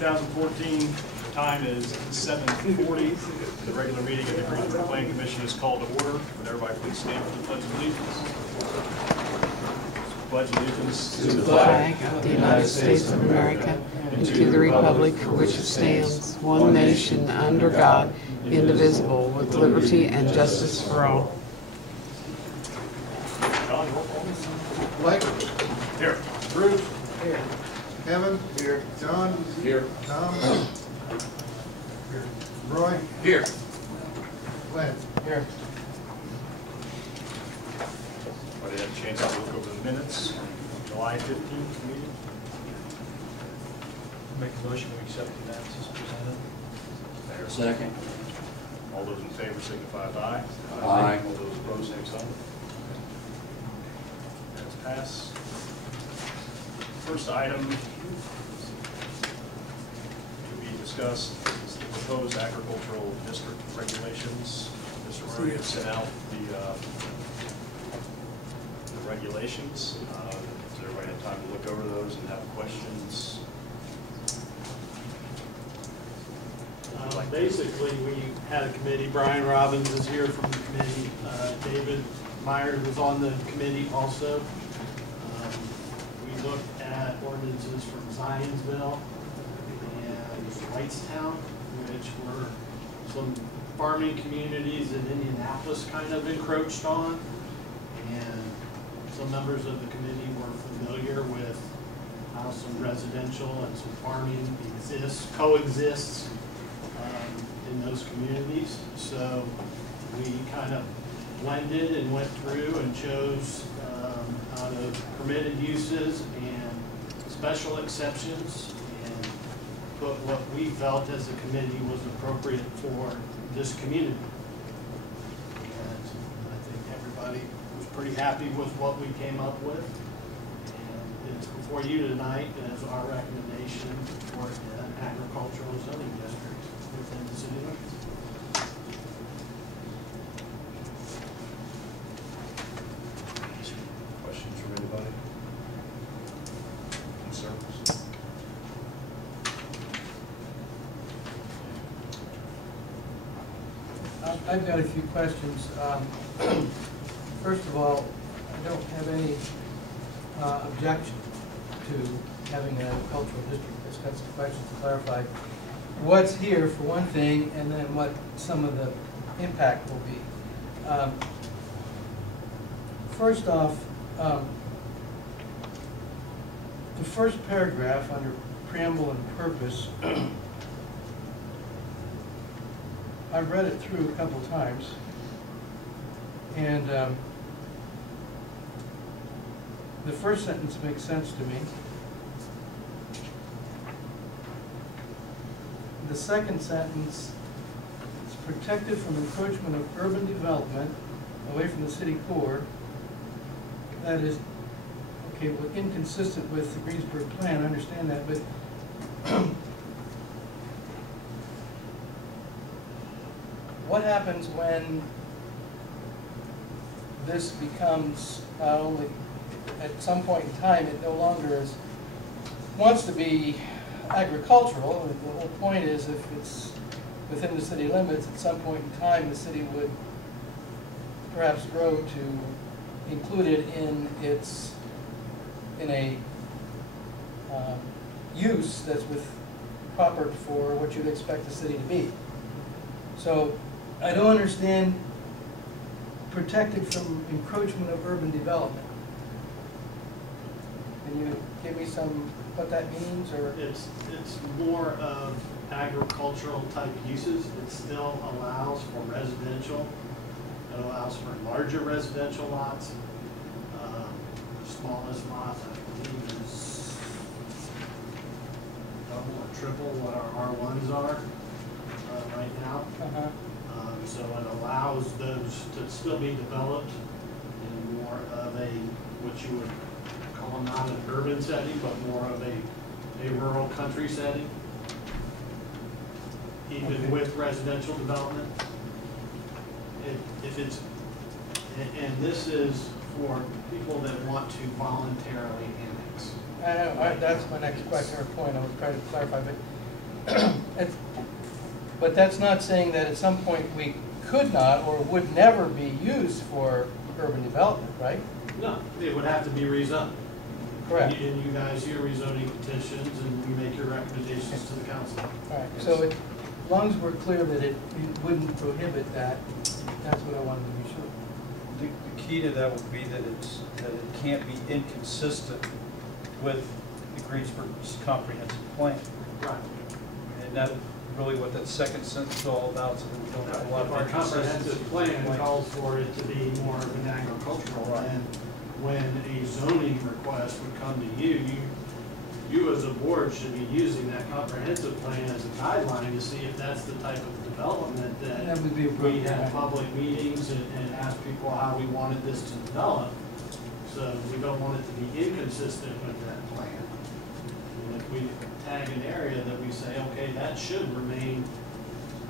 2014. The time is 7:40. The regular meeting of the Greensburg Planning Commission is called to order. Would everybody please stand for the Pledge of Allegiance? Pledge allegiance to the flag of the United States of America and to the republic for which it stands, one nation, under God, indivisible, with liberty and justice for all. John, roll call. Mike? Here. Bruce? Here. Kevin? Here. John? Here. Tom? Here. Roy? Here. Glenn? Here. Everybody had a chance to look over the minutes from July 15th meeting? Make a motion to accept the minutes as presented. There. Second. All those in favor signify with aye. Aye. All those opposed, same sign. That's passed. First item to be discussed is the proposed agricultural district regulations. Mr. Murray has sent out the regulations. Does everybody have time to look over those and have questions? Basically, we had a committee. Brian Robbins is here from the committee. David Myers was on the committee also. We looked at ordinances from Zionsville and Whitestown, which were some farming communities in Indianapolis kind of encroached on. And some members of the committee were familiar with how some residential and some farming coexists in those communities. So we kind of blended and went through and chose out of permitted uses and special exceptions and put what we felt as a committee was appropriate for this community. And I think everybody was pretty happy with what we came up with. And it's before you tonight as our recommendation for an agricultural zoning district within the city limits. Questions from anybody? Concerns? I've got a few questions. First of all, I don't have any objection to having an agricultural district. Just got some questions to clarify what's here for one thing, and then what some of the impact will be. First off, the first paragraph under preamble and purpose, I've read it through a couple times, and the first sentence makes sense to me. The second sentence is protected from encroachment of urban development away from the city core. That is, okay, well, inconsistent with the Greensburg plan, I understand that, but what happens when this becomes not only, at some point in time, it no longer wants to be agricultural? The whole point is, if it's within the city limits, at some point in time, the city would perhaps grow to include it in a use that's proper for what you'd expect the city to be. So I don't understand protected from encroachment of urban development. Can you give me what that means? Or It's more of agricultural type uses. It still allows for residential. It allows for larger residential lots. Smallest lot, I believe, is double or triple what our R1s are right now. So it allows those to still be developed in more of a, what you would call not an urban setting, but more of a rural country setting, even with residential development. If it's, and this is for people that want to voluntarily annex. I know, that's my next question or point I was trying to clarify, but But that's not saying that at some point we could not or would never be used for urban development, right? No, it would have to be rezoned. Correct. And you guys hear rezoning petitions and you make your recommendations to the council. All right, so as long as we're clear that it wouldn't prohibit that, that's what I wanted to be sure. The key to that would be that it can't be inconsistent with the Greensburg's comprehensive plan. Right. And that's really what that second sentence is all about, so that we don't have a lot If of our inconsistencies. comprehensive plan calls for it to be more of an agricultural, and when a zoning request would come to you, you as a board should be using that comprehensive plan as a guideline to see if that's the type of development That that would be we appropriate. have public meetings and ask people how we wanted this to develop. So we don't want it to be inconsistent with that plan. And if we tag an area that we say, okay, that should remain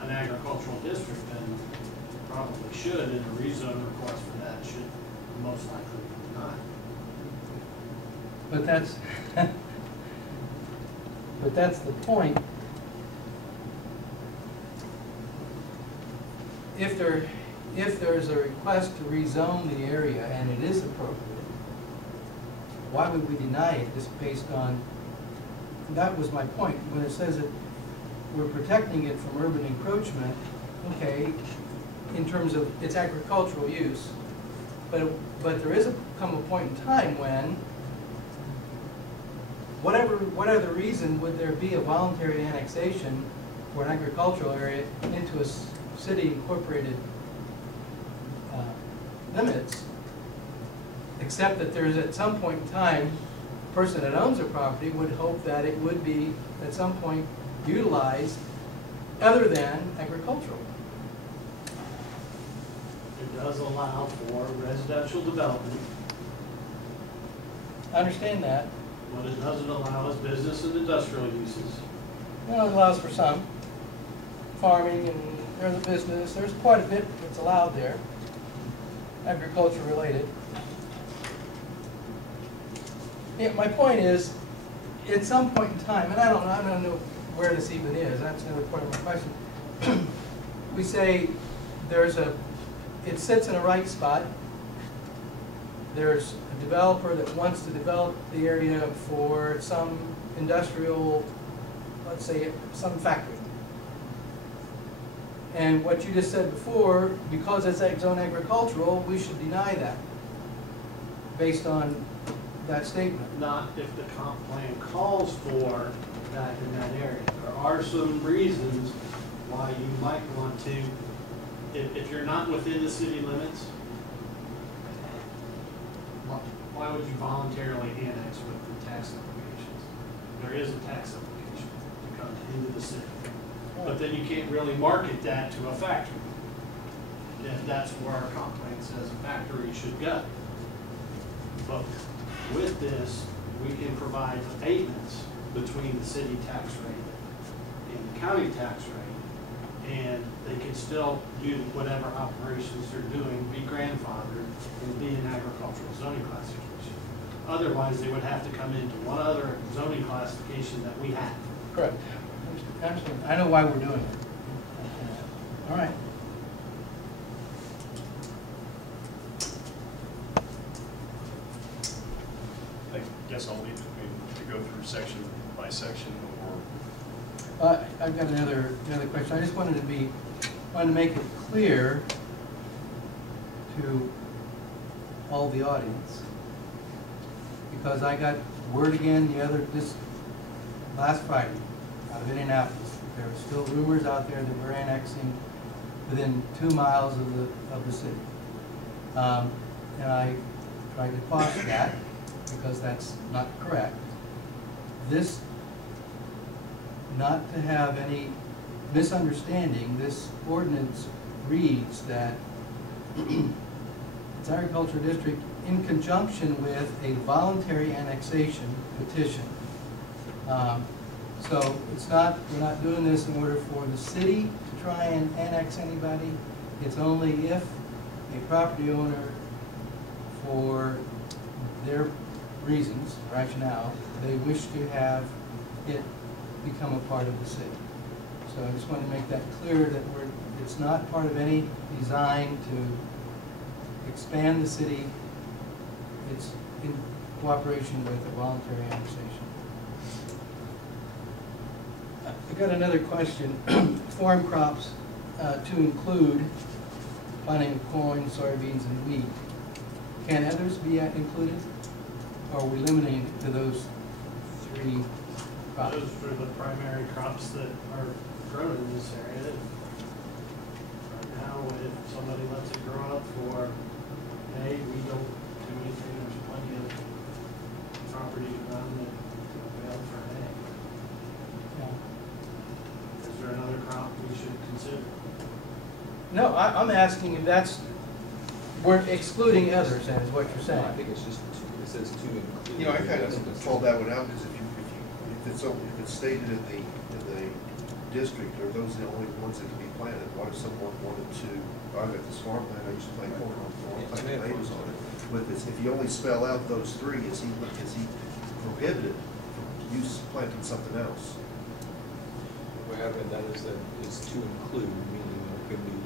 an agricultural district, then probably should, and a rezone request for that should most likely be denied. But that's, but that's the point. If there's a request to rezone the area and it is appropriate, why would we deny it just based on, that was my point. When it says that we're protecting it from urban encroachment, okay, in terms of its agricultural use, but there is come a point in time when whatever reason would there be a voluntary annexation for an agricultural area into a city incorporated limits, except that there's at some point in time, the person that owns the property would hope that it would be at some point utilized other than agricultural. It does allow for residential development. I understand that. What it doesn't allow is business and industrial uses. Well, it allows for some farming, and there's a business, there's quite a bit that's allowed there, agriculture related. Yeah, my point is, at some point in time, and I don't know where this even is, that's another part of my question. We say it sits in a right spot. There's a developer that wants to develop the area for some industrial, let's say, some factory. And what you just said before, because it's zone agricultural, we should deny that, based on that statement. Not if the comp plan calls for that in that area. There are some reasons why you might want to, if you're not within the city limits, why would you voluntarily annex with the tax implications? There is a tax implication to come into the city. But then you can't really market that to a factory. If that's where our comp plan says a factory should go. But with this, we can provide abatements between the city tax rate and the county tax rate, and they can still do whatever operations they're doing, be grandfathered, and be an agricultural zoning classification. Otherwise, they would have to come into one other zoning classification that we have. Correct. Absolutely. I know why we're doing it. All right. I guess I'll leave it to go through section by section, or I've got another question. I just wanted to make it clear to all the audience, because I got word again this last Friday out of Indianapolis. There were still rumors out there that we're annexing within 2 miles of the city, and I tried to quash that because that's not correct. This, not to have any misunderstanding, this ordinance reads that it's agricultural district in conjunction with a voluntary annexation petition. So it's not, we're not doing this in order for the city to try and annex anybody. It's only if a property owner, for their reasons, rationale, they wish to have it become a part of the city. So I just want to make that clear that it's not part of any design to expand the city. It's in cooperation with a voluntary annexation. I got another question. Farm crops to include planting of corn, soybeans, and wheat. Can others be included? Or are we limiting it to those three crops? Those are the primary crops that are grown in this area. Right now, if somebody lets it grow up for hay, we don't do anything. There's plenty of property around that available for hay. Yeah. Is there another crop we should consider? No, I'm asking if that's, we're excluding others, then, is what you're saying. I think it's just, it says to include. You know, I kind of called that one out because if it's stated in the district, are those the only ones that can be planted? What if someone wanted to, I've got this farmland, I used to plant corn on, I want to plant tomatoes on it. But if you only spell out those three, is he prohibited from planting something else? The way I read that is that it's to include, meaning there could be,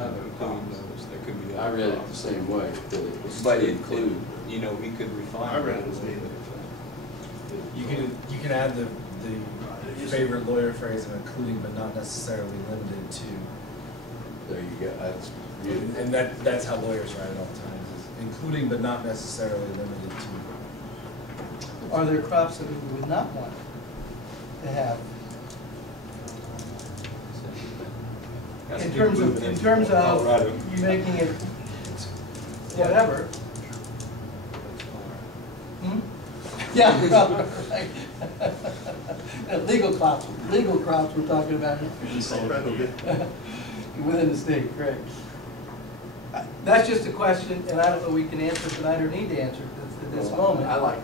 including those, there could be. I read it the same way, that it was But to it, include. you know, we could refine. I read it that a as little neither. bit. You can add the favorite lawyer phrase of including but not necessarily limited to, There you go, that's and that's how lawyers write it all the time, is including but not necessarily limited to. Are there crops that we would not want to have? Has to In be terms moving of, in into terms Colorado. of you making it whatever. Hmm? Yeah, well, right. Legal crops we're talking about Colorado did. within the state, correct. That's just a question, and I don't know we can answer tonight or need to answer at this moment. I like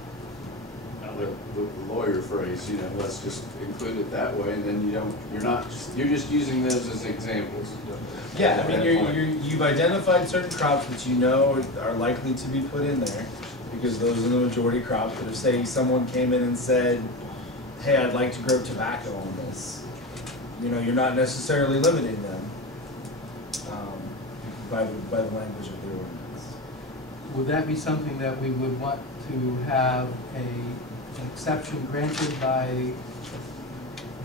the lawyer phrase, you know, let's just include it that way, and then you're just using those as examples. Yeah, I mean, you've identified certain crops that you know are likely to be put in there, because those are the majority crops. But if, say, someone came in and said, hey, I'd like to grow tobacco on this, you know, you're not necessarily limiting them by the language of the ordinance. Would that be something that we would want to have an exception granted by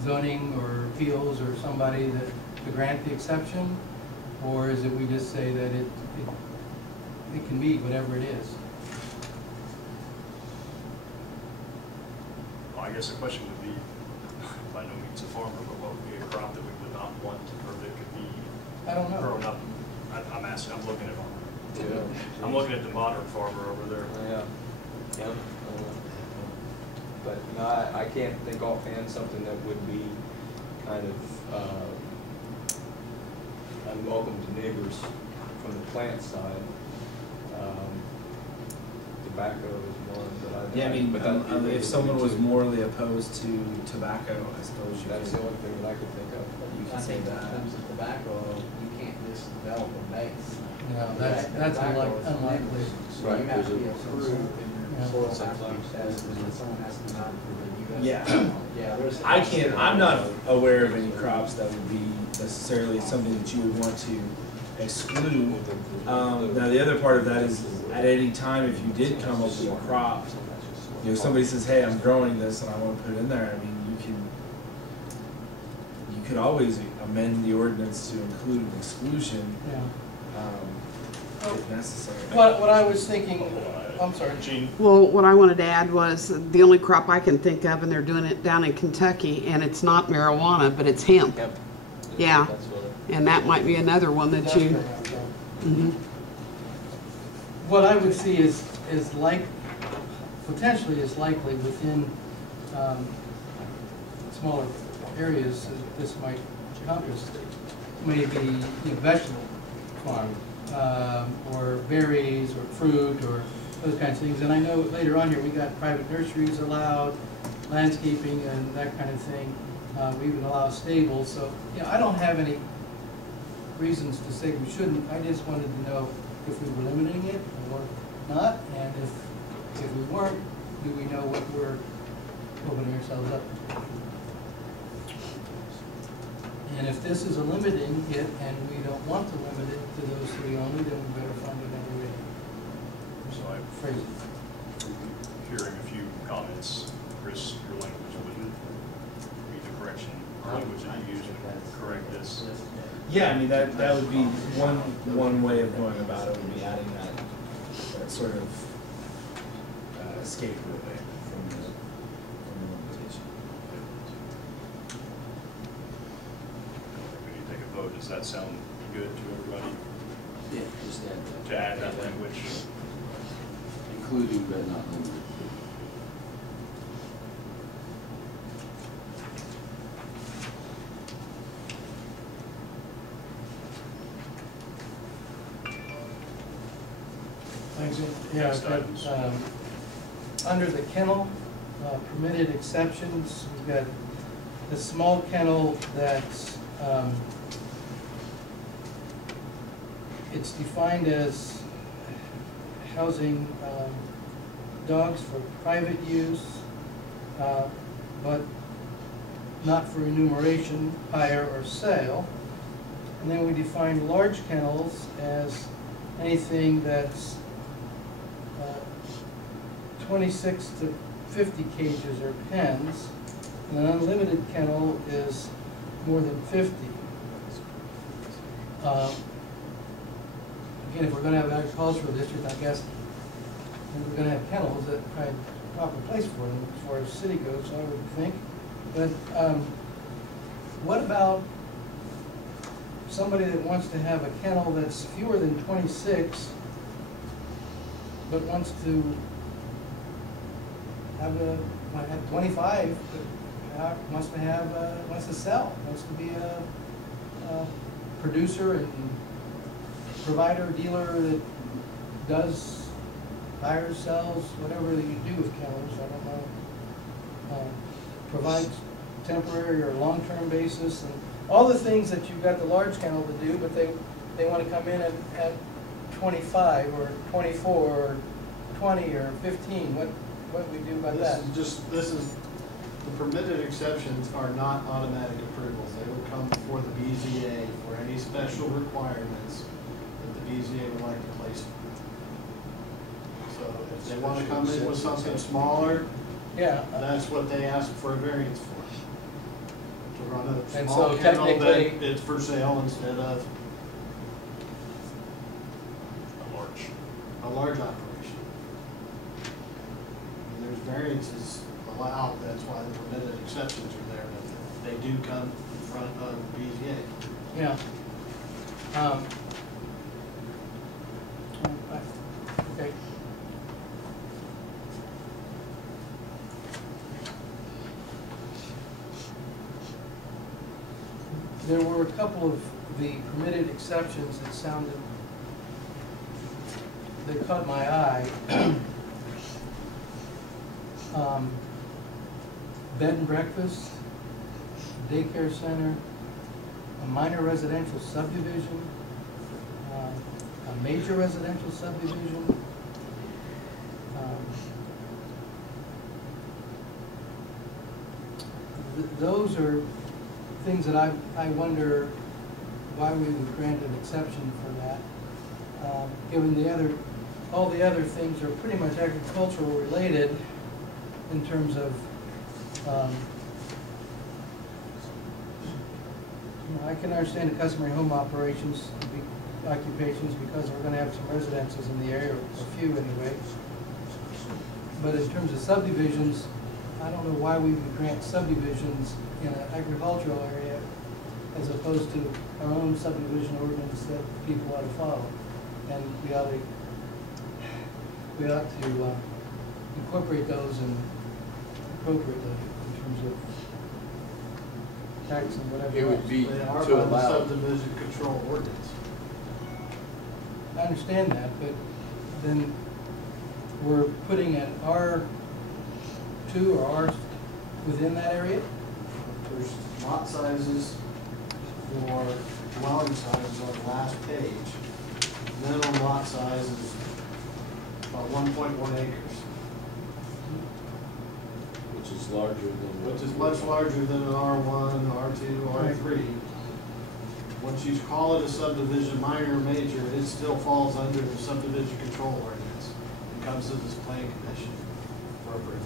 zoning or appeals or somebody that to grant the exception? Or is it we just say that it can be whatever it is? Well, I guess the question would be, by no means a farmer, but what would be a crop that we would not want, or that could be I don't know. grown up? I'm asking, I'm looking at Yeah. I'm looking at the modern farmer over there. Yeah. Yep. But no, I can't think offhand something that would be kind of unwelcome to neighbors from the plant side. Tobacco is one that I. Yeah, I mean, but that'd be if really someone was too. morally opposed to tobacco, I suppose you That's could, the only thing that I could think of. you I could say think in that. terms of tobacco, you can't just develop a base. No, that's unlikely. So you have to be approved Yeah. in soil attribute test, and then someone has to come out for the US. Yeah. Yeah, there's. I'm not aware of any crops that would be necessarily something that you would want to exclude. Now, the other part of that is, at any time, if you did come up with a crop, you know, somebody says, hey, I'm growing this and I want to put it in there, I mean, you could always amend the ordinance to include an exclusion, Yeah. if necessary. What I was thinking, I'm sorry. Gene? Well, what I wanted to add was the only crop I can think of, and they're doing it down in Kentucky, and it's not marijuana, but it's hemp. Yep. Yeah. That's what And that might be another one that you. Mhm. What I would see is potentially is likely within smaller areas that this might compass. Maybe vegetable farm, or berries, or fruit, or those kinds of things. And I know later on here we got private nurseries allowed, landscaping and that kind of thing. We even allow stables. So I don't have any reasons to say we shouldn't. I just wanted to know if we were limiting it or not, and if we weren't, do we know what we're opening ourselves up to? And if this is a limiting it, and we don't want to limit it to those three only, then we better find another way So I'm to phrase it. hearing a few comments. Chris, your language would be the correction, language that you use to correct this. Yeah, I mean, that would be one way of going about it, would be adding that sort of escape route from the limitation. We need to take a vote. Does that sound good to everybody? Yeah, just add that. To add that language? Including but not limited. Yeah, Next items. under the kennel, permitted exceptions, we've got the small kennel that's, it's defined as housing dogs for private use, but not for enumeration, hire, or sale. And then we define large kennels as anything that's 26 to 50 cages or pens. And an unlimited kennel is more than 50. Again, if we're going to have an agricultural district, I guess we're going to have kennels that find a proper place for them as far as the city goes, I would think. But what about somebody that wants to have a kennel that's fewer than 26, but wants to might have 25, but wants to sell, wants to be a producer and provider, dealer that does, hires, sells, whatever you do with kennels, I don't know. Provides temporary or long-term basis, and all the things that you've got the large kennel to do, but they want to come in at 25 or 24 or 20 or 15. What do we do about that? This is, the permitted exceptions are not automatic approvals. They would come before the BZA for any special requirements that the BZA would like to place. So if they want to come in with something smaller, Yeah. that's what they ask for a variance for. To run a And small so kennel that technically- it's for sale instead of a large operation. And there's variances allowed, that's why the permitted exceptions are there, but they do come in front of BZA. Yeah. Okay. There were a couple of the permitted exceptions that sounded, that caught my eye. Bed and breakfast, daycare center, a minor residential subdivision, a major residential subdivision. Those are things that I wonder why we would grant an exception for that. Given all the other things are pretty much agricultural related in terms of, I can understand the customary home operations, occupations, because we're going to have some residences in the area, a few anyway. But in terms of subdivisions, I don't know why we would grant subdivisions in an agricultural area as opposed to our own subdivision ordinance that people ought to follow. And we ought to incorporate those in appropriately in terms of tax and whatever. It would be They are to by the allow. subdivision control ordinance. I understand that, but then we're putting an R2 or R within that area? There's lot sizes for dwelling sizes on the last page. Minimum lot size is about 1.1 acres, Which is larger than. which is much larger than an R1, R2, R3. once you call it a subdivision, minor or major, it still falls under the subdivision control ordinance. It comes to this plan commission for approval.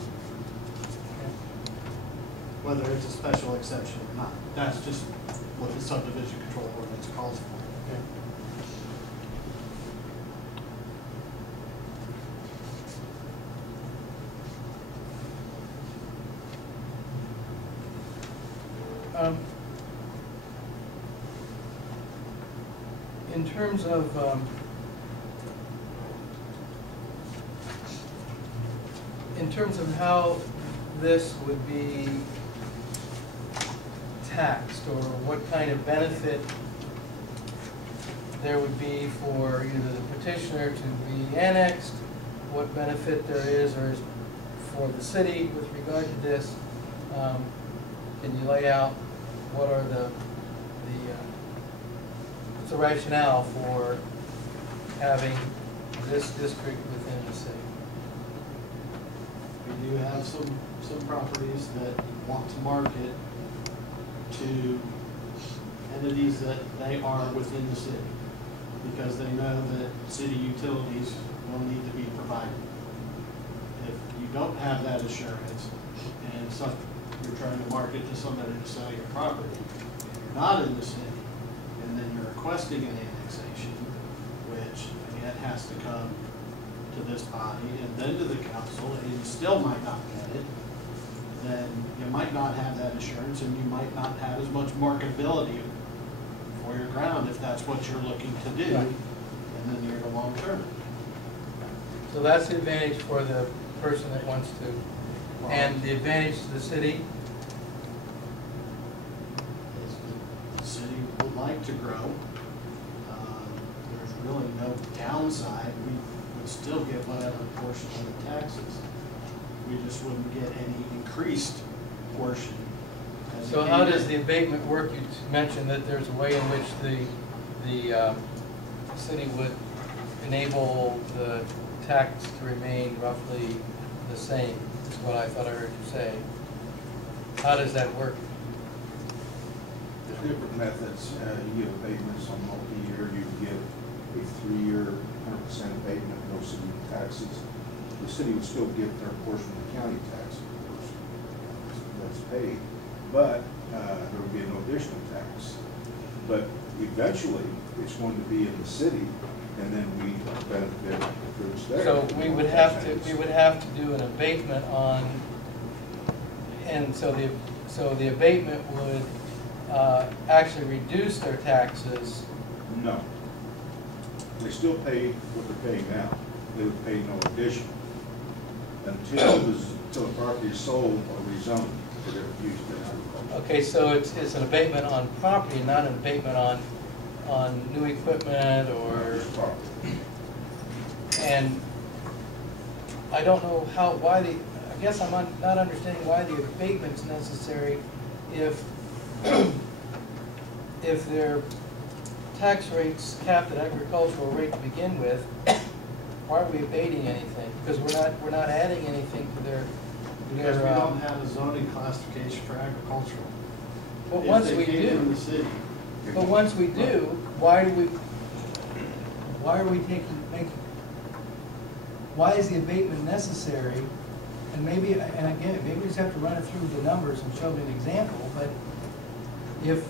Whether it's a special exception or not. That's just what the subdivision control ordinance calls for. In terms of how this would be taxed, or what kind of benefit there would be for either the petitioner to be annexed, what benefit there is or is for the city with regard to this, can you lay out what are what's the rationale for having this district within the city? We do have some properties that want to market to entities that they are within the city, because they know that city utilities will need to be provided. If you don't have that assurance, and you're trying to market to somebody to sell your property, and you're not in the city, and then you're requesting an annexation, which again has to come to this body and then to the council, and you still might not get it, then you might not have that assurance, and you might not have as much marketability for your ground if that's what you're looking to do, Right. and then you're the long term. So that's the advantage for the person that wants to, and the advantage to the city. The city would like to grow. There's really no downside. We would still get whatever portion of the taxes. We just wouldn't get any increased portion. as it So came how in. does the abatement work? You mentioned that there's a way in which the city would enable the tax to remain roughly the same, is what I thought I heard you say. How does that work? There's different methods. You give abatements on multi-year, you give a 3-year 100% abatement, no city taxes. The city would still get their portion of the county tax, of course, that's paid, but there would be no additional tax. But eventually, it's going to be in the city, and then we benefit if it's there. So we would have to do an abatement on, and so the abatement would actually reduce their taxes. No. They still pay what they're paying now. They would pay no addition until the property is sold or rezoned for their use in agriculture. Okay, so it's an abatement on property, not an abatement on new equipment or, Just property. and I don't know I guess I'm not understanding why the abatement's necessary if their tax rate's capped at agricultural rate to begin with. Why are we abating anything? Because we're not adding anything to their. Because we don't have a zoning classification for agricultural. But If once they we came in do, the city, but once we do, why is the abatement necessary? And again, maybe we just have to run it through the numbers and show an example, but if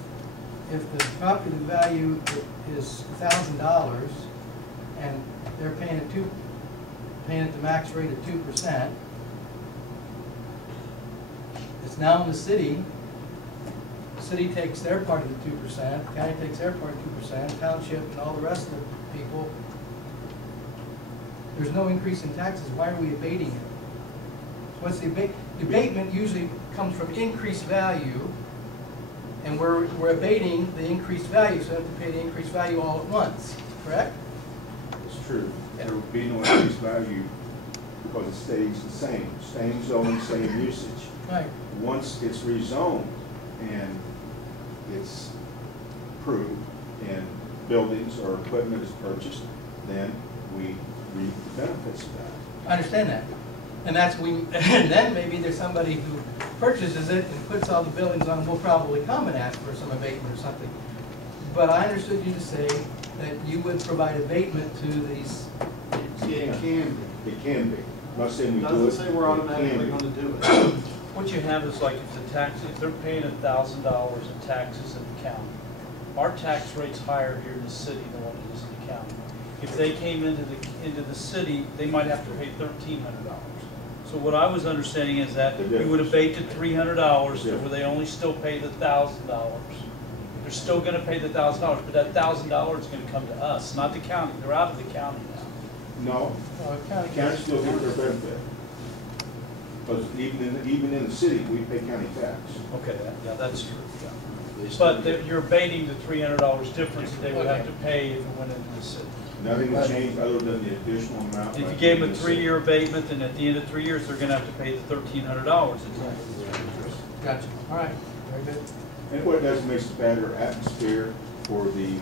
the property value is $1,000 and they're paying at the max rate of 2%, it's now in the city. The city takes their part of the 2%, the county takes their part of 2%, township and all the rest of the people. There's no increase in taxes. Why are we abating it? What's the abatement? The abatement usually comes from increased value, and we're abating the increased value, so we have to pay the increased value all at once, correct? It's true. There would be no increased value because it stays the same zone, same usage. Right. Once it's rezoned and it's approved and buildings or equipment is purchased, then we reap the benefits of that. I understand that. And and then maybe there's somebody who purchases it and puts all the buildings on, will probably come and ask for some abatement or something. but I understood you to say that you would provide abatement to these. It can be. It can be. I'm not saying we do it. Doesn't say we're It automatically can be. gonna do it. What you have is like if the tax, if they're paying $1,000 in taxes in the county, our tax rate's higher here in the city than what it is in the county. If they came into the city, they might have to pay $1,300. So what I was understanding is that we would abate to $300 to where they only still pay the $1,000. They're still gonna pay the $1,000, but that $1,000 is gonna come to us, not the county. They're out of the county now. No, County county still get their benefit. Because even in the city, we pay county tax. Okay, yeah, that's true, yeah. But you're abating the $300 difference that they would have to pay if it went into the city. Nothing will change other than the additional amount. If you gave them a 3-year abatement, then at the end of 3 years, they're gonna have to pay the $1,300. Gotcha. All right. Very good. And what it does makes a better atmosphere for the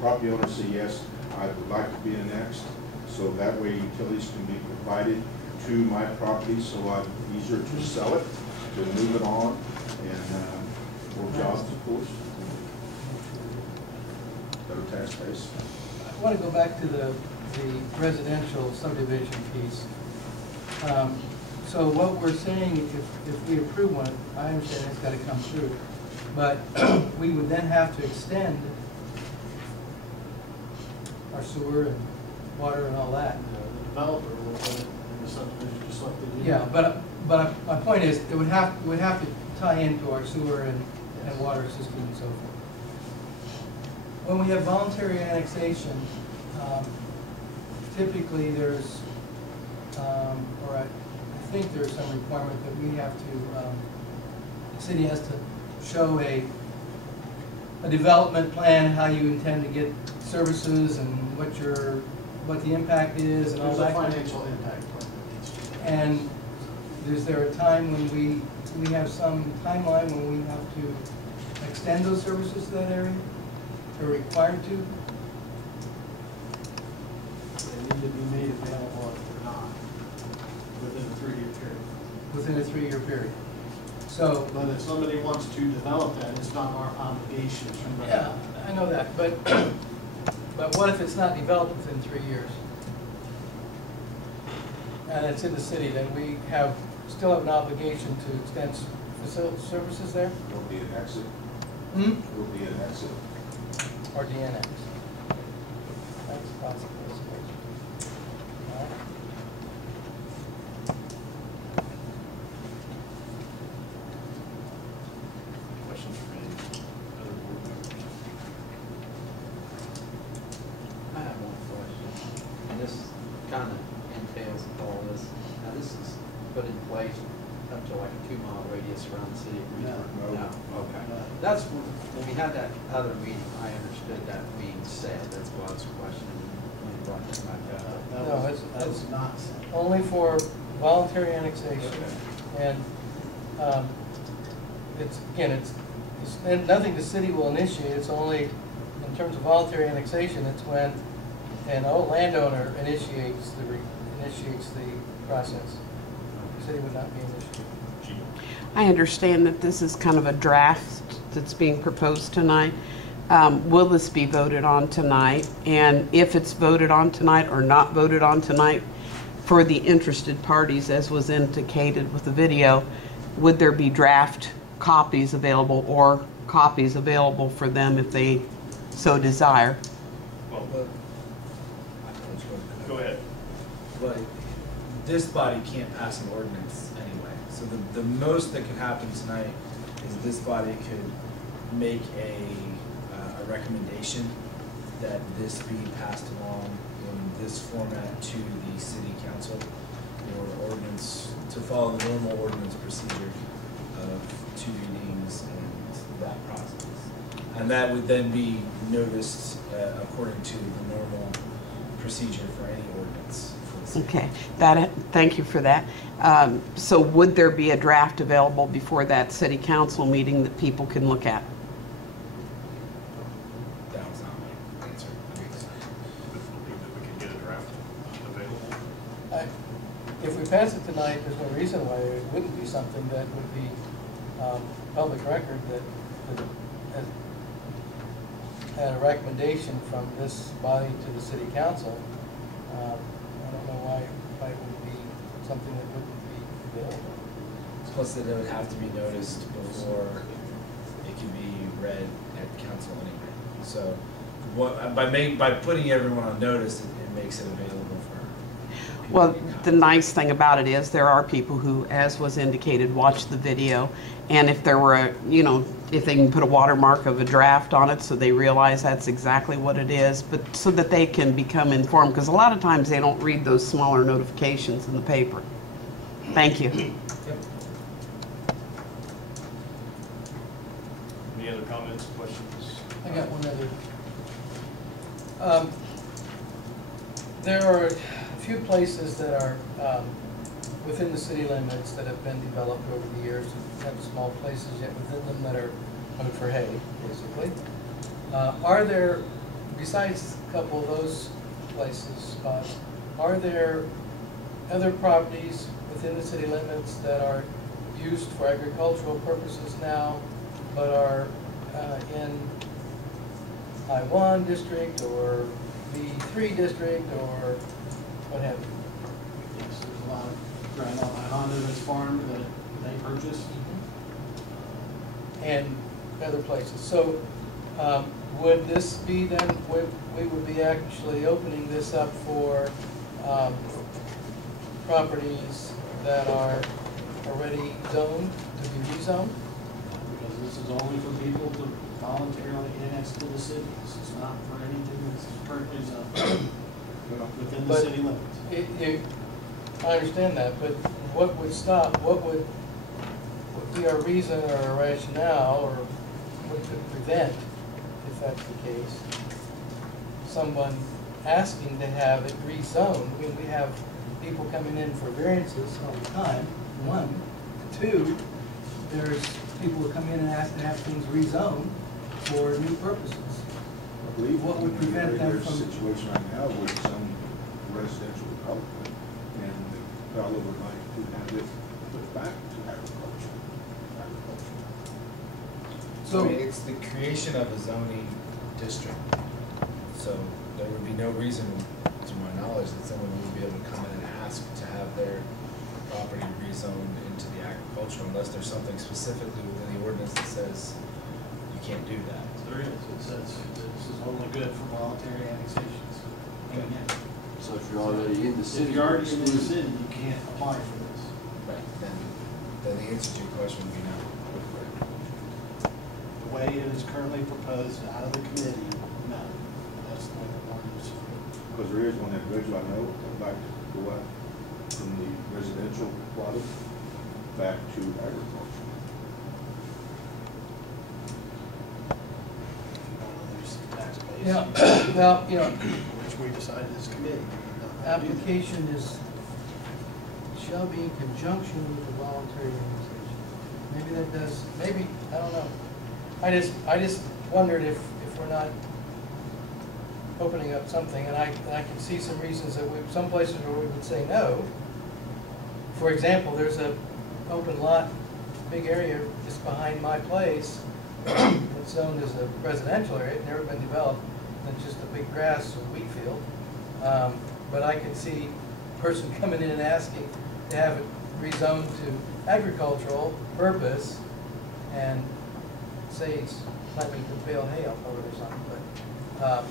property owner to say, yes, I would like to be annexed. So that way utilities can be provided to my property, so I'm easier to sell it, to move it on, and more jobs, of course. Better tax base. I want to go back to the residential subdivision piece. So what we're saying, if we approve one, I understand it's got to come through, but we would then have to extend our sewer and water and all that. The developer will put it in the subdivision just like they do. Yeah, but my point is, it would have to tie into our sewer and water system and so forth. When we have voluntary annexation, typically there's, or I think there's some requirement that we have to, the city has to show a development plan, how you intend to get services and what the impact is and all There's a that. financial impact plan that needs to be done. And is there a time when we have some timeline when we have to extend those services to that area? Are we required to? They need to be made available if they're not, within a 3-year period. Within a 3-year period. So, But if somebody wants to develop that, it's not our obligation to. yeah, I know that, but what if it's not developed within 3 years? And it's in the city, then we still have an obligation to extend facility services there? Will be an exit. Will be an exit. Or DNX? That's possible, I suppose. All right. Questions for any other board members? I have one question, and this kind of entails all this. Now, this is put in place up to like a 2-mile radius around the city of Greensburg? No. Okay. That's, when we had that other meeting, I understood that being said. That's why I was questioning when you brought that back up. No, That was not said. Only for voluntary annexation. Okay. And it's nothing the city will initiate. It's only, in terms of voluntary annexation, it's when an old landowner initiates the process. The city would not be initiating. I understand that this is kind of a draft that's being proposed tonight. Will this be voted on tonight? And if it's voted on tonight or not voted on tonight, for the interested parties, as was indicated with the video, would there be draft copies available or copies available for them if they so desire? Well, go ahead. But this body can't pass an ordinance anyway. So the most that could happen tonight is this body could make a recommendation that this be passed along in this format to the city council or ordinance, to follow the normal ordinance procedure of 2 readings and that process. And that would then be noticed according to the normal procedure for any ordinance. Okay, thank you for that. So would there be a draft available before that city council meeting that people can look at? That was not my answer. That we can get a draft available. If we pass it tonight, there's no reason why it wouldn't be something that would be public record that and a recommendation from this body to the city council, I don't know why it would be something that wouldn't be available. Plus, that it would have to be noticed before it can be read at council anyway. So, by putting everyone on notice, it makes it available for people Well, to be the nice thing about it is there are people who, as was indicated, watch the video. And if there were a, if they can put a watermark of a draft on it so they realize that's exactly what it is, but so that they can become informed, because a lot of times they don't read those smaller notifications in the paper. Thank you. Yep. Any other comments, questions? I got one other. There are a few places that are within the city limits that have been developed over the years, have small places yet within them that are hunted for hay, basically. Are there, besides a couple of those places, spots, are there other properties within the city limits that are used for agricultural purposes now, but are in I-1 district or B3 district or what have you? Yes, there's a lot of ground on my Honda that's farmed that they purchased. And other places. So would this be then, we would be actually opening this up for properties that are already zoned to be rezoned? Because this is only for people to voluntarily annex to the city. This is not for anything that's currently zoned within the But city limits. I understand that, but what would stop, what would be our reason or our rationale, or what could prevent, if that's the case, someone asking to have it rezoned? I mean, we have people coming in for variances all the time, one. Two, there's people who come in and ask to have things rezoned for new purposes. I believe What would prevent them there's a from- situation right now with some residential development, and the fellow would like to have it put back to agriculture. So it's the creation of a zoning district. So there would be no reason, to my knowledge, that someone would be able to come in and ask to have their property rezoned into the agriculture unless there's something specifically within the ordinance that says you can't do that. There is. It says this is only good for voluntary annexations. Okay. So if you're already in the city. If you're already in the city, you can't apply for this. Right. Then the answer to your question would be no. The way it is currently proposed out of the committee, no. That's the way the ordinance is written. Because there is one individual I know that would like to go up from the residential product back to agriculture. If you want to lose the tax base. Yeah, well, Which we decided as a committee. application is, shall be in conjunction with the voluntary annexation. Maybe that does, maybe, I don't know. I just wondered if we're not opening up something, and I can see some reasons that some places where we would say no. For example, there's a open lot, big area just behind my place. It's zoned as a residential area, it's never been developed. It's just a big grass or wheat field. But I can see a person coming in and asking to have it rezoned to agricultural purpose and say he's planting to bale hay up over or something. But,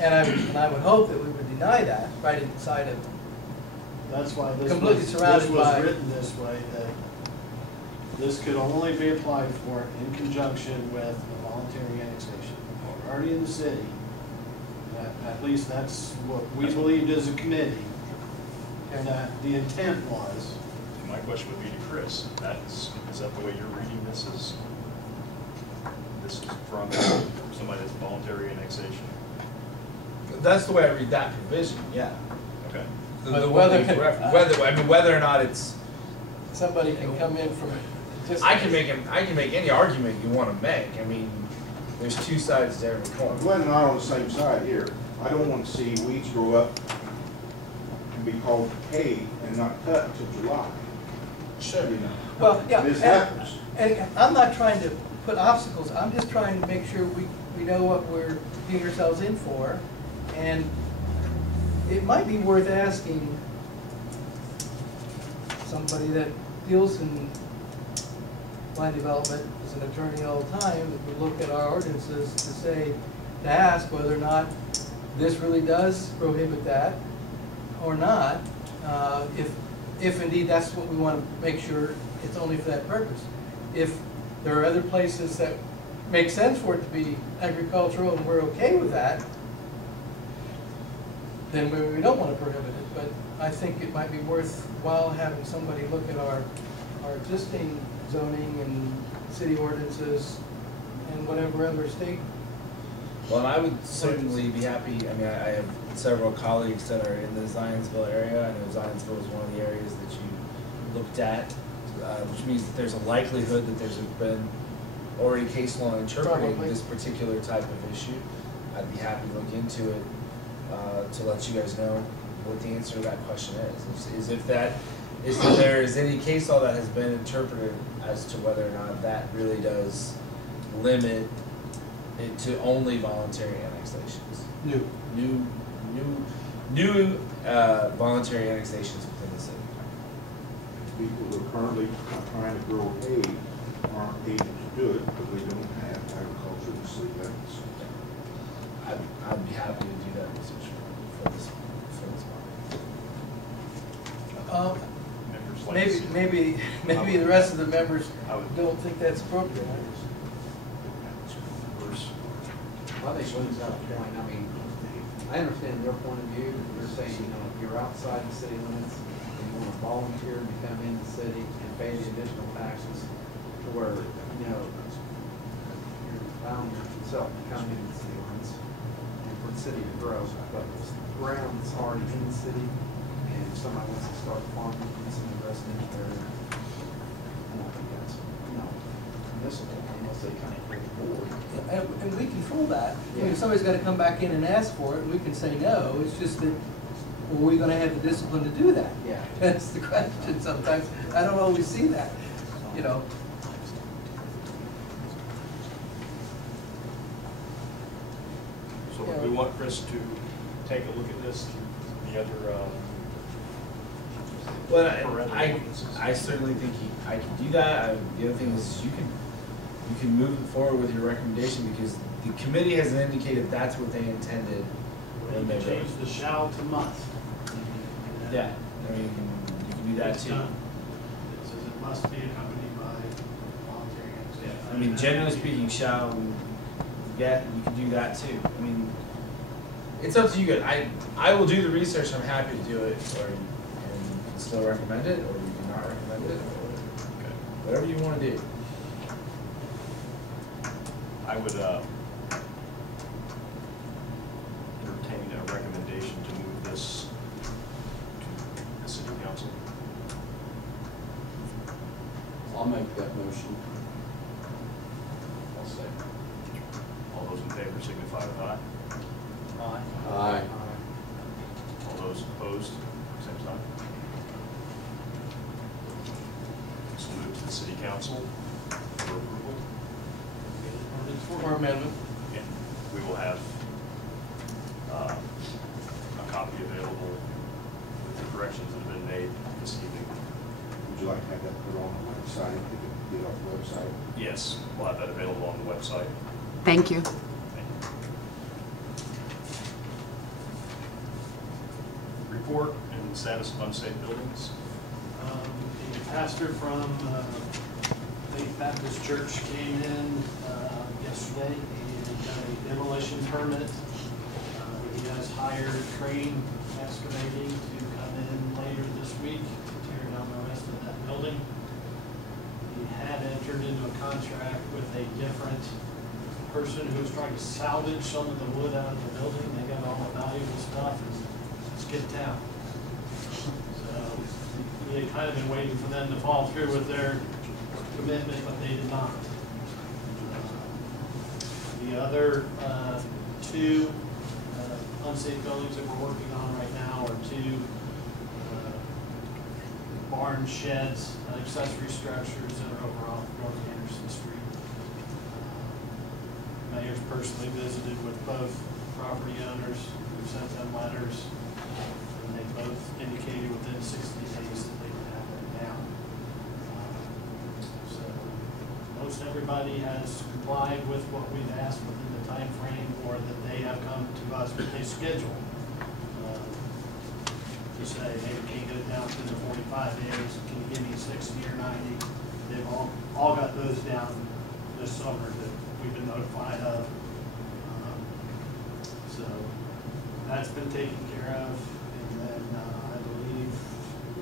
and I would hope that we would deny that right inside of. That's why this Completely was, surrounded this was by- written this way, that this could only be applied for in conjunction with the voluntary annexation. If we're already in the city, at least that's what we believed as a committee, and that the intent was. And my question would be to Chris, is that the way you're reading this? This is from somebody that's voluntary annexation? That's the way I read that provision, yeah. Okay. The one that you referenced, whether or not it's, Somebody can come in from just. I can make any argument you want to make. I mean, there's two sides to every coin. Glenn and I are on the same side here. I don't want to see weeds grow up and be called hay and not cut until July. Sure. You know. Well, yeah, This happens. and I'm not trying to put obstacles. I'm just trying to make sure we know what we're getting ourselves in for. And it might be worth asking somebody that deals in land development as an attorney all the time, if we look at our ordinances to ask whether or not this really does prohibit that or not, if indeed that's what we want to make sure it's only for that purpose. If there are other places that make sense for it to be agricultural and we're okay with that, then maybe we don't want to prohibit it. But I think it might be worthwhile having somebody look at our existing zoning and city ordinances and whatever other state. Well, and I would certainly be happy, I mean, I have several colleagues that are in the Zionsville area. I know Zionsville is one of the areas that you looked at, which means that there's a likelihood that there's been already case law interpreting Probably. this particular type of issue. I'd be happy to look into it to let you guys know what the answer to that question is if there is any case law that has been interpreted as to whether or not that really does limit it to only voluntary annexations. New voluntary annexations within the city. People who are currently trying to grow hay aren't able to do it because they don't have agriculture in the city limits. I'd be happy to do that research for this body. Members like to see- Maybe the rest of the members I would- don't think that's appropriate. Well, I think Lynn's got a point. I mean, I understand their point of view. They're saying, you know, if you're outside the city limits and you want to volunteer to come in the city and pay the additional taxes to where, you know, you're bound yourself to come in the city limits and for the city to grow. But the ground that's already in the city, and if somebody wants to start farming in some residential area, I don't think that's, you know, permissible unless they come before the board. And we control that. I mean, Yeah. if somebody's got to come back in and ask for it, and we can say no. It's just that, are we going to have the discipline to do that? Yeah. That's the question sometimes. I don't always see that, you know. So we want Chris to take a look at this, the other, Well, I certainly think I can do that. The other thing is you can move it forward with your recommendation because the committee has indicated that's what they intended We when they can wrote. change the shall to must. Yeah, I mean, you can do that It's too. done. It says it must be accompanied by voluntary annexation. I mean, generally speaking, shall, yeah, you can do that too. I mean, it's up to you guys. I will do the research. I'm happy to do it, or you can still recommend it, or you can not recommend it, or whatever you want to do. I would entertain a recommendation to move this to the city council. I'll make that motion. I'll say. All those in favor signify with aye. Aye. All those opposed, same sign. So move to the city council for approval. Or amendment. And we will have a copy available with the corrections that have been made this evening. Would you like to have that put on the website, get it off the website? Yes, we'll have that available on the website. Thank you. Thank you. Report and status of unsafe buildings. The pastor from Faith Baptist Church came in yesterday and got a demolition permit. He has hired Crane Excavating to come in later this week to tear down the rest of that building. He had entered into a contract with a different person who was trying to salvage some of the wood out of the building. They got all the valuable stuff and it's get down. So we had kind of been waiting for them to fall through with their commitment, but they did not. The other two unsafe buildings that we're working on right now are two barn sheds, accessory structures that are over off North Anderson Street. personally visited with both property owners who sent them letters, and they both indicated within 60 days that they would have that down. So most everybody has complied with what we've asked within the time frame, or that they have come to us with a schedule to say, hey, we can't get it down to the 45 days, can you give me 60 or 90? They've all got those down this summer that we've been notified of. So that's been taken care of. And then I believe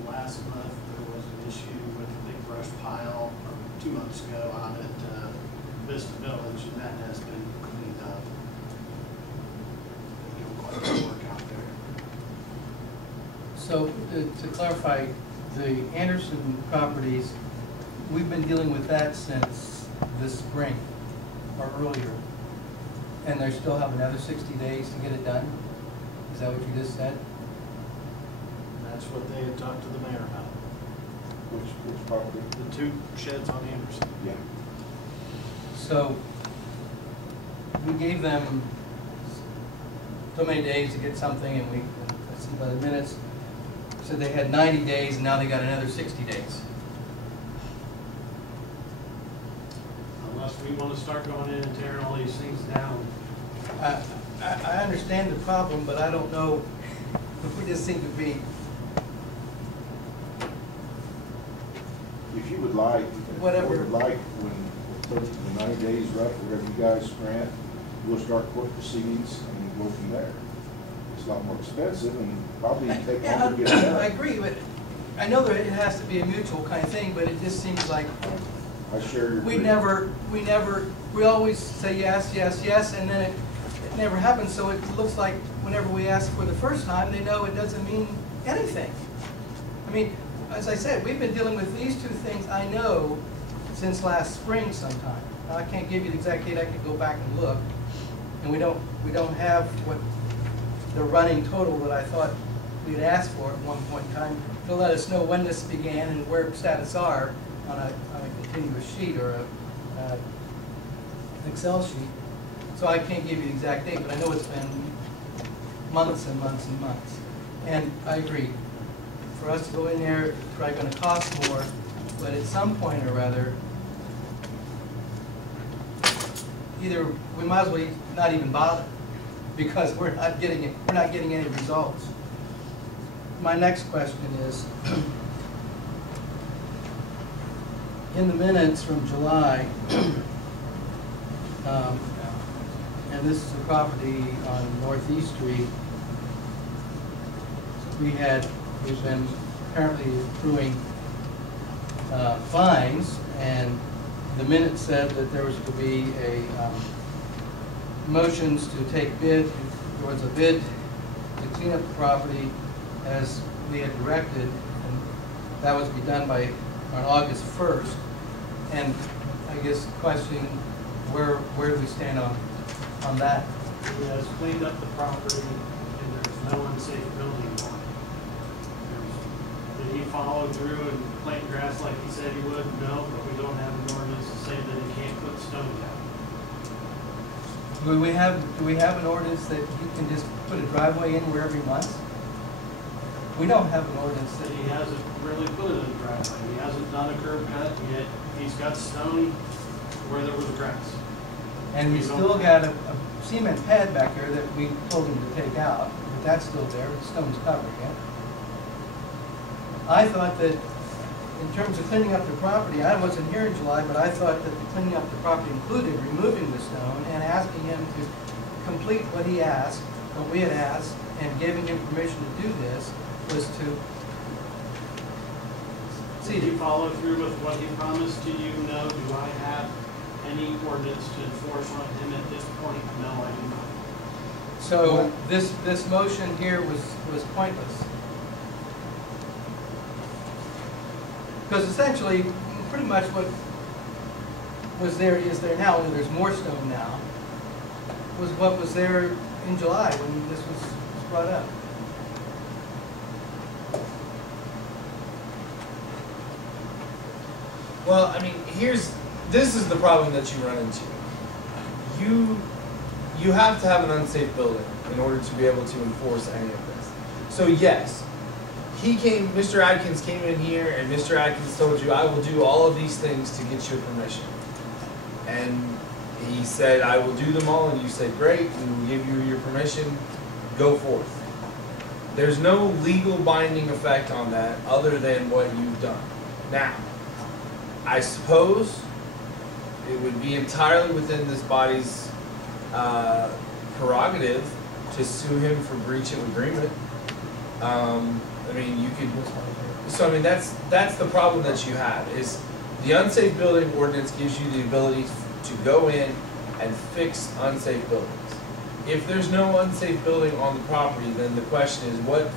last month there was an issue with a big brush pile from 2 months ago out at Vista Village, and that has been cleaned up. Doing quite a bit of work out there. So to clarify, the Anderson properties, we've been dealing with that since this spring or earlier. And they still have another 60 days to get it done? Is that what you just said? And that's what they had talked to the mayor about. Which property? The 2 sheds on Anderson. Yeah. So we gave them so many days to get something, and I see by the minutes, said they had 90 days, and now they got another 60 days. Unless we want to start going in and tearing all these things down. I understand the problem, but I don't know, we just seem to be, If you would like, Whatever. when the 90 days are up, whatever you guys grant, we'll start court proceedings and go from there. It's a lot more expensive and probably take longer to get it done. I agree, but I know that it has to be a mutual kind of thing, but it just seems like I share your. we always say yes, yes, yes, and then it never happens, so it looks like whenever we ask for the first time, they know it doesn't mean anything. I mean, as I said, we've been dealing with these 2 things, I know, since last spring sometime. Now, I can't give you the exact date, I could go back and look, and we don't have what the running total that I thought we'd asked for at one point in time to let us know when this began and where status are on a continuous sheet or a Excel sheet. So I can't give you the exact date, but I know it's been months and months and months. And I agree, for us to go in there, it's probably going to cost more, but at some point or other, either we might as well not even bother, because we're not getting it. We're not getting any results. My next question is, in the minutes from July, and this is a property on Northeast Street, we've been apparently accruing fines, and the minutes said that there was to be a motions to take bid. There was a bid to clean up the property as we had directed, and that was to be done on August 1st. And I guess questioning where do we stand on that? He has cleaned up the property, and there's no unsafe building on it. Did he follow through and plant grass like he said he would? No, but we don't have an ordinance to say that he can't put stone down. Do we have an ordinance that you can just put a driveway in wherever he wants? We don't have an ordinance that He hasn't really put it in the driveway. He hasn't done a curb cut yet. He's got stone where there was grass. and he's still got a cement pad back there that we told him to take out, but that's still there, the stone's covering it. I thought that in terms of cleaning up the property, I wasn't here in July, but I thought that the cleaning up the property included removing the stone and asking him to complete what he asked, what we had asked, and giving him permission to do this was to Did he follow through with what he promised to you? No. Do I have any ordinance to enforce on him at this point? No, I do not. So this motion here was pointless. Because essentially, pretty much what was there is there now, only there's more stone now, was what was there in July when this was brought up. Well, I mean, this is the problem that you run into. You you have to have an unsafe building in order to be able to enforce any of this. So yes, Mr. Adkins came in here and Mr. Adkins told you, I will do all of these things to get your permission. And he said, I will do them all, and you said, great, we will give you your permission, go forth. There's no legal binding effect on that other than what you've done. Now, I suppose it would be entirely within this body's prerogative to sue him for breach of agreement. I mean, you could, so I mean, that's the problem that you have, is the unsafe building ordinance gives you the ability to go in and fix unsafe buildings. If there's no unsafe building on the property, then the question is, what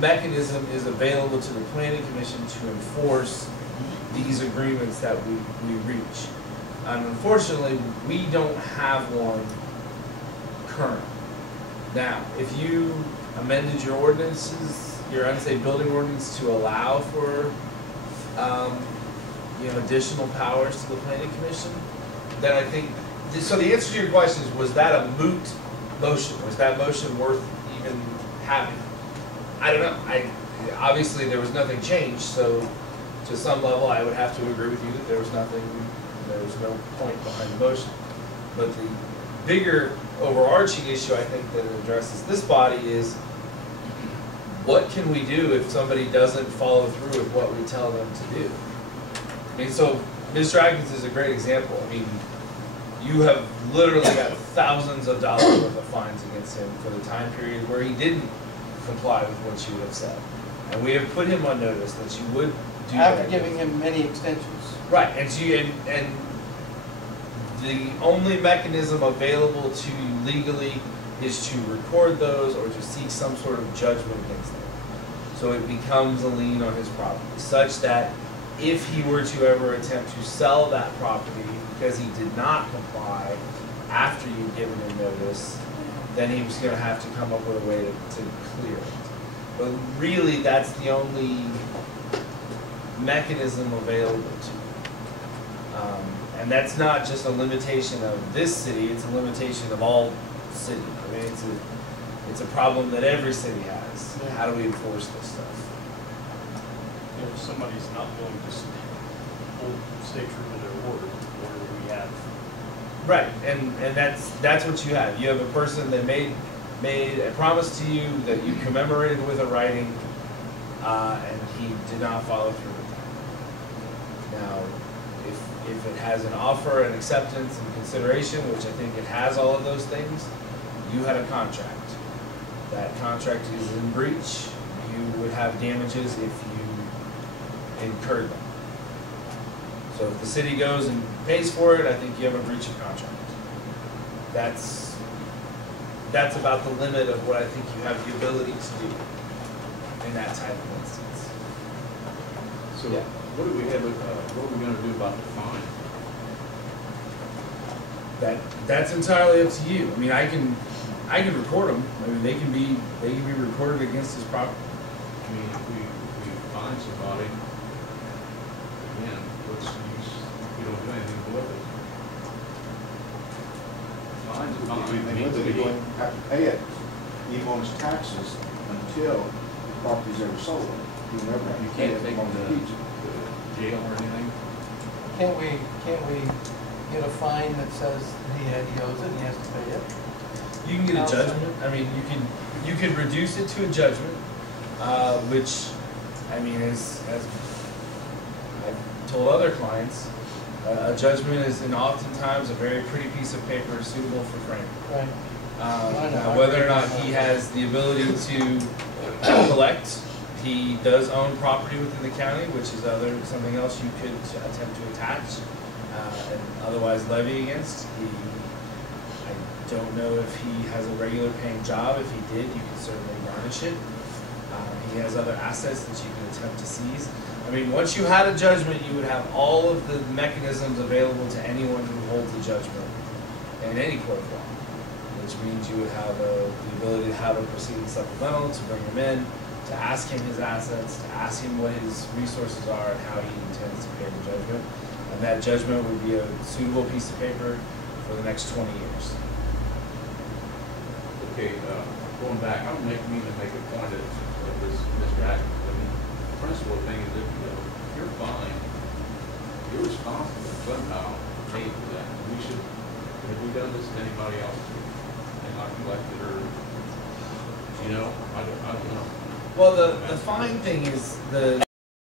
mechanism is available to the planning commission to enforce these agreements that we reach? And unfortunately, we don't have one current. Now, if you amended your ordinances, your unsafe building ordinance to allow for additional powers to the planning commission, then I think, so the answer to your question is, was that a moot motion? Was that motion worth even having? I don't know. Obviously there was nothing changed, so to some level I would have to agree with you that there was no point behind the motion. But the bigger overarching issue I think that addresses this body is, what can we do if somebody doesn't follow through with what we tell them to do? I mean, so Mr. Atkins is a great example. I mean, you have literally got thousands of dollars worth of fines against him for the time period where he didn't comply with what you have said. And we have put him on notice that you would do that. After giving him many extensions. Right, and the only mechanism available to you legally is to record those or to seek some sort of judgment against them. So it becomes a lien on his property, such that if he were to ever attempt to sell that property because he did not comply after you'd given him notice, then he was going to have to come up with a way to clear it. But really, that's the only mechanism available to you. And that's not just a limitation of this city, it's a limitation of all cities. I mean, it's a problem that every city has. How do we enforce this stuff? If somebody's not willing to stay true to their word, what do we have? Right, and that's what you have. You have a person that made a promise to you that you commemorated with a writing, and he did not follow through with that. Now, if it has an offer and acceptance and consideration, which I think it has all of those things, you had a contract. That contract is in breach. You would have damages if you incurred them. So if the city goes and pays for it, I think you have a breach of contract. That's about the limit of what I think you have the ability to do in that type of instance. So Yeah. what are we gonna do about the fine? That's entirely up to you. I mean, I can record them. I mean, they can be recorded against his property. I mean, if we fine somebody, again, what's the use? We don't do anything with it. Fine's a fine. They know that they're going to have to pay it, even on his taxes, until the property's ever sold. You never have You to pay can't it take on them the to beach. jail or anything. Can't we get a fine that says he owes it and he has to pay it? You can get a judgment. I mean, you can reduce it to a judgment, which, I mean, as I've told other clients, a judgment is oftentimes a very pretty piece of paper suitable for framing. Right. Now, whether or not he has the ability to collect, he does own property within the county, which is something else you could attempt to attach and otherwise levy against. I don't know if he has a regular paying job. If he did, you could certainly garnish it. He has other assets that you can attempt to seize. I mean, once you had a judgment, you would have all of the mechanisms available to anyone who holds a judgment in any court of law, which means you would have the ability to have a proceeding supplemental, to bring him in, to ask him his assets, to ask him what his resources are and how he intends to pay the judgment. And that judgment would be a suitable piece of paper for the next 20 years. Okay, going back, I don't mean to make a point of this, Mr. Atkins. I mean, the principal thing is if, you're fine, you're responsible somehow, pay for that. We should, have we done this to anybody else and not collected or, I don't know. Well, the fine thing is the